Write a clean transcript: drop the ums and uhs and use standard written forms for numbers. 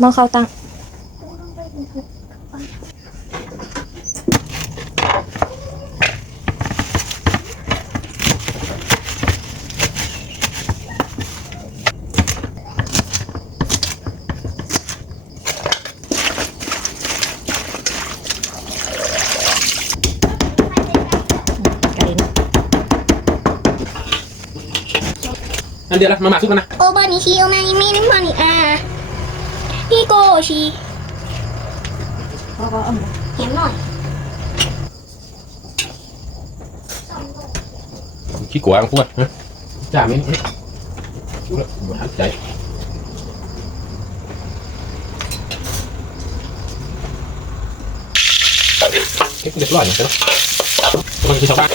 หม้อข้าวตั้งอันเดียวละมาหมาซุกกันนะโอบานิชิโอมานิมินิมานิอาพี่โกชิเห็นหน่อยขี้กลัวมันพูดนะจ่าไม่ดูแล้วหมดหันใจเด็กร้อยอย่างเงี้ยมันคือชาวบ้าน